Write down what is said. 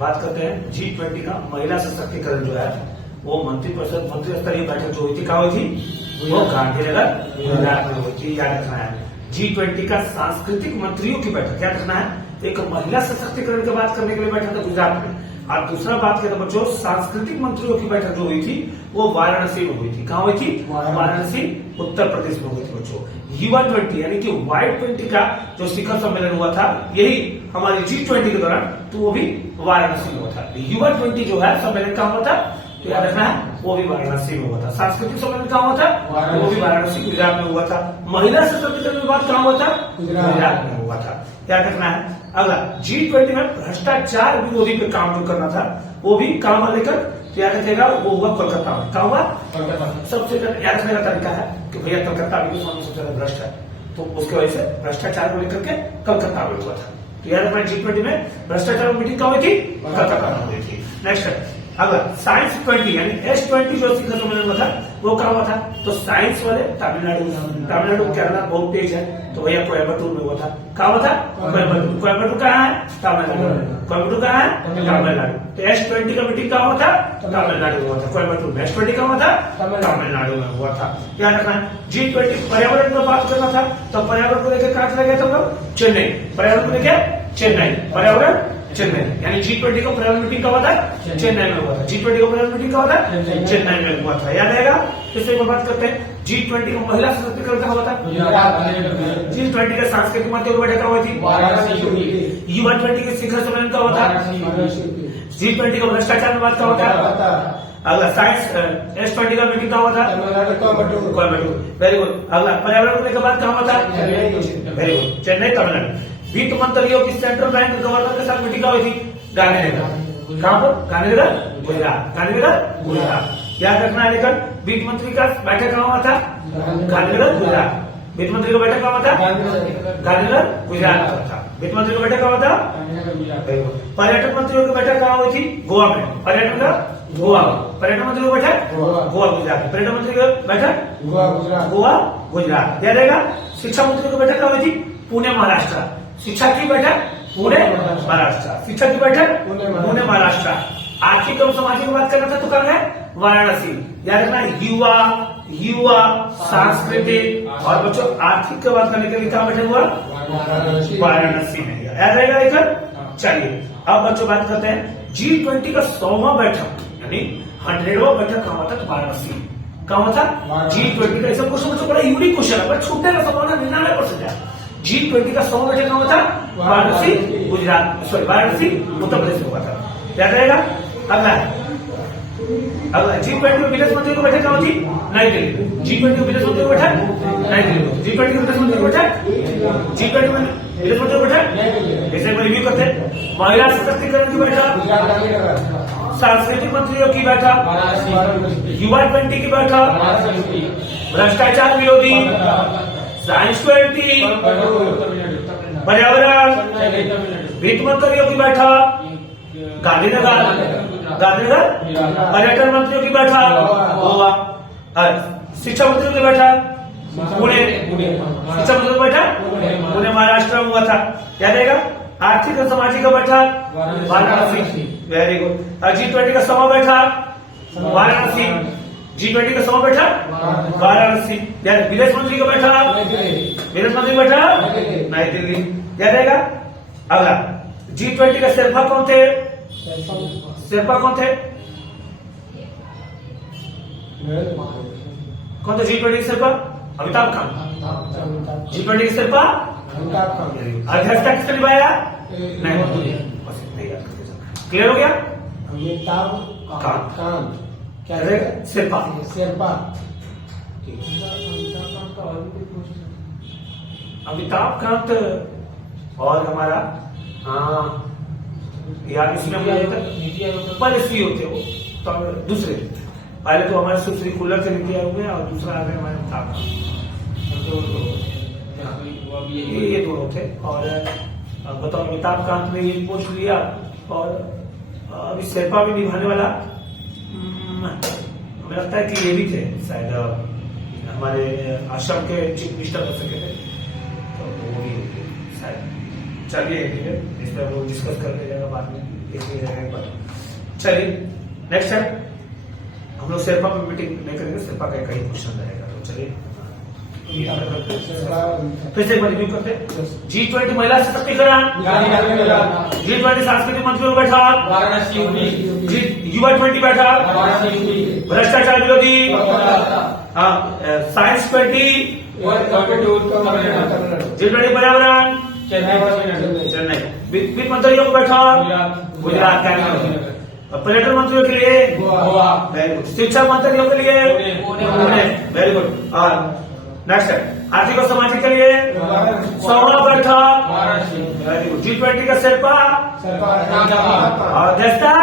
बात करते हैं G20 का महिला सशक्तिकरण जो है वो मंत्रिपरिषद मंत्री स्तरीय बैठक जो हुई थी, कहाँ हुई थी? वो गांधीनगर गुजरात में हुई थी। याद रखना है G20 का सांस्कृतिक मंत्रियों की बैठक, याद रखना है एक महिला सशक्तिकरण की बात करने के लिए बैठा था गुजरात में, और दूसरा बात किया था बच्चों सांस्कृतिक मंत्रियों की बैठक जो हुई थी वो वाराणसी में हुई थी। कहाँ हुई थी? वाराणसी उत्तर प्रदेश में हुई थी बच्चों। युवा 20 यानी कि Y20 का जो शिखर सम्मेलन हुआ था यही हमारी G20 के दौरान, तो वो भी वाराणसी में हुआ था। युवा 20 जो है सम्मेलन कहाँ हुआ था? तो याद रखना है वो भी वाराणसी में हुआ था। सांस्कृतिक सम्मेलन कहाँ हुआ था? वो भी वाराणसी गुजरात में हुआ था। महिला सशक्तिकरण की बात कहाँ हुआ था? गुजरात में हुआ था। याद रखना है। अगला G20 में भ्रष्टाचार विरोधी पे काम जो करना था वो भी काम लेकर याद रखेगा, वो हुआ कोलकाता में। कहाँ हुआ? सबसे याद रखने का तरीका है कि भैया कलकत्ता में सबसे ज्यादा भ्रष्ट है, तो उसकी वजह से भ्रष्टाचार को लेकर के कलकत्ता में हुआ था। तो याद रखना G20 में भ्रष्टाचार मीटिंग कहाँ हुई थी? कलकत्ता में हुई थी। नेक्स्ट है अगर साइंस 20 यानी S20 जो शिखर सम्मेलन हुआ था वो कहाँ हुआ था? तो साइंस वाले तमिलनाडु केरला बहुत तेज है, तो भैया कोयम्बटूर में हुआ था। कहाँ हुआ था? कोयम्बटूर कहाँ है? तमिलनाडु। कोयम्बटूर कहाँ है? तमिलनाडु। तो S20 का मीटिंग कहाँ हुआ था? तमिलनाडु में हुआ था। कोयम्बटूर में। S20 कहाँ हुआ था? तमिलनाडु में हुआ था। याद रखना है G20 पर्यावरण में बात करना था, तो पर्यावरण को लेकर कहाँ चला गया था लोग? चेन्नई। पर्यावरण को लेकर चेन्नई, पर्यावरण चेन्नई, यानी G20 का पर्यावरण मीटिंग कब हुआ था? चेन्नई में हुआ था। G20 का पर्यावरण मीटिंग कब हुआ था? चेन्नई में हुआ था। याद आएगा। इससे बात करते हैं G20 का महिला सशक्तिकरण कहाँ हुआ था? G20 का सांस्कृतिक मंत्रियों की बैठक कहाँ हुई थी? युवा 20 के शिखर सम्मेलन कहाँ हुआ था? G20 का भ्रष्टाचार में बात कहाँ हुआ था? अगला साइंस S20 का मीटिंग कहाँ हुआ था? कोयम्बटूर। Very good. अगला पर्यावरण को लेकर बात कहाँ हुआ था? Very good, Chennai Tamil Nadu. वित्त मंत्रियों की सेंट्रल बैंक गवर्नर के साथ मीटिंग हुई थी गांधीनगर। कहाँ पर? गांधीनगर गुजरात। गांधीनगर गुजरात। याद रखना है। लेकर वित्त मंत्री का बैठक कहाँ हुआ था? गांधीनगर गुजरात। वित्त मंत्री का बैठक कहाँ हुआ था? गांधीनगर गुजरात में था। वित्त मंत्री का बैठक कहाँ हुआ था? पर्यटन मंत्रियों की बैठक कहाँ हुई थी? गोवा में। पर्यटन का गोवा। पर्यटन मंत्री की बैठक गोवा गुजरात। पर्यटन मंत्री की बैठक गोवा गुजरात। याद रहेगा। शिक्षा मंत्री की बैठक कहाँ हुई थी? पुणे महाराष्ट्र। शिक्षा की बैठक पुणे महाराष्ट्र। शिक्षा की बैठक पुणे महाराष्ट्र। आर्थिक एवं सामाजिक की बात करना था तो कहाँ है? वाराणसी। याद रखना युवा सांस्कृतिक और बच्चों आर्थिक की बात करने के लिए कहाँ बैठक हुआ? वाराणसी में। याद रहेगा लेकर। चलिए अब बच्चों बात करते हैं G20 का 100वां बैठक यानी 100वां बैठक कहाँ हुआ था? वाराणसी। कहाँ हुआ था? G20 का ऐसा क्वेश्चन बच्चों बड़ा यूनिक क्वेश्चन है, बट छूटने का संभावना 99% है। G20 का 100वां बैठक कहाँ हुआ था? वाराणसी गुजरात, सॉरी वाराणसी उत्तर प्रदेश में हुआ था। याद रहेगा। अगला G20 में विदेश मंत्री की बैठक कहाँ हुई थी? नई दिल्ली। G20 में विदेश मंत्री की बैठक नई दिल्ली। G20 में विदेश मंत्री की बैठक G20 में विदेश मंत्री की बैठक जैसे हम रिव्यू करते हैं। महिला सशक्तिकरण की बैठक, सांस्कृतिक मंत्रियों की बैठक, युवा 20 की बैठक, भ्रष्टाचार विरोधी, साइंस 20, पर्यावरण, वित्त मंत्रियों की बैठक गांधीनगर। पर्यटन मंत्रियों की बैठक गोवा। शिक्षा मंत्रियों की बैठक पुणे। शिक्षा मंत्रियों की बैठक पुणे महाराष्ट्र में हुआ था। याद रहेगा। आर्थिक और सामाजिक का बैठक वाराणसी। Very good. G20 का 100वां बैठक वाराणसी। G20 का 100वां बैठक वाराणसी। विदेश मंत्री का बैठक विदेश मंत्री का बैठक नई दिल्ली। याद रहेगा। अगला G20 का शेरपा कौन थे? शेरपा कौन थे? कौन थे G20 के शेरपा? अमिताभ कांत। G20 के शेरपा अध्यक्षता किसने निभाया? नहीं। क्लियर हो गया? अमिताभ कांत क्या शेरपा। अमिताभ कांत और हमारा यार इसमें पहले सी होते वो तो दूसरे, पहले तो हमारे सुश्री खुल्लर से नीति आयोग में और दूसरा आ गया हमारे अमिताभ कांत। ये दोनों थे। और बताओ अमिताभ कांत ने ये पोस्ट लिया और अभी शेरपा भी निभाने वाला हमें लगता है कि ये भी थे शायद हमारे आश्रम के चीफ मिनिस्टर हो सके थे, तो वो भी शायद। चलिए इस पर वो डिस्कस करते जाएगा। बाद में एक बार। चलिए नेक्स्ट है, हम लोग शेरपा पे मीटिंग नहीं करेंगे, शेरपा का कई क्वेश्चन रहेगा। तो चलिए फिर से एक बार रिव्यू करते हैं। G20 महिला सशक्तिकरण, G20 सांस्कृतिक मंत्रियों की बैठक, UI20 बैठक, भ्रष्टाचार विरोधी, साइंस 20, G20 पर्यावरण, चेन्नई, वित्त मंत्रियों की बैठक गुजरात का, पर्यटन मंत्रियों के लिए वेरी गुड, शिक्षा मंत्रियों के लिए पुणे, वेरी गुड। और नेक्स्ट है आर्थिक और सामाजिक के लिए सोना बैठक, वेरी गुड। G20 का शेरपा और देश का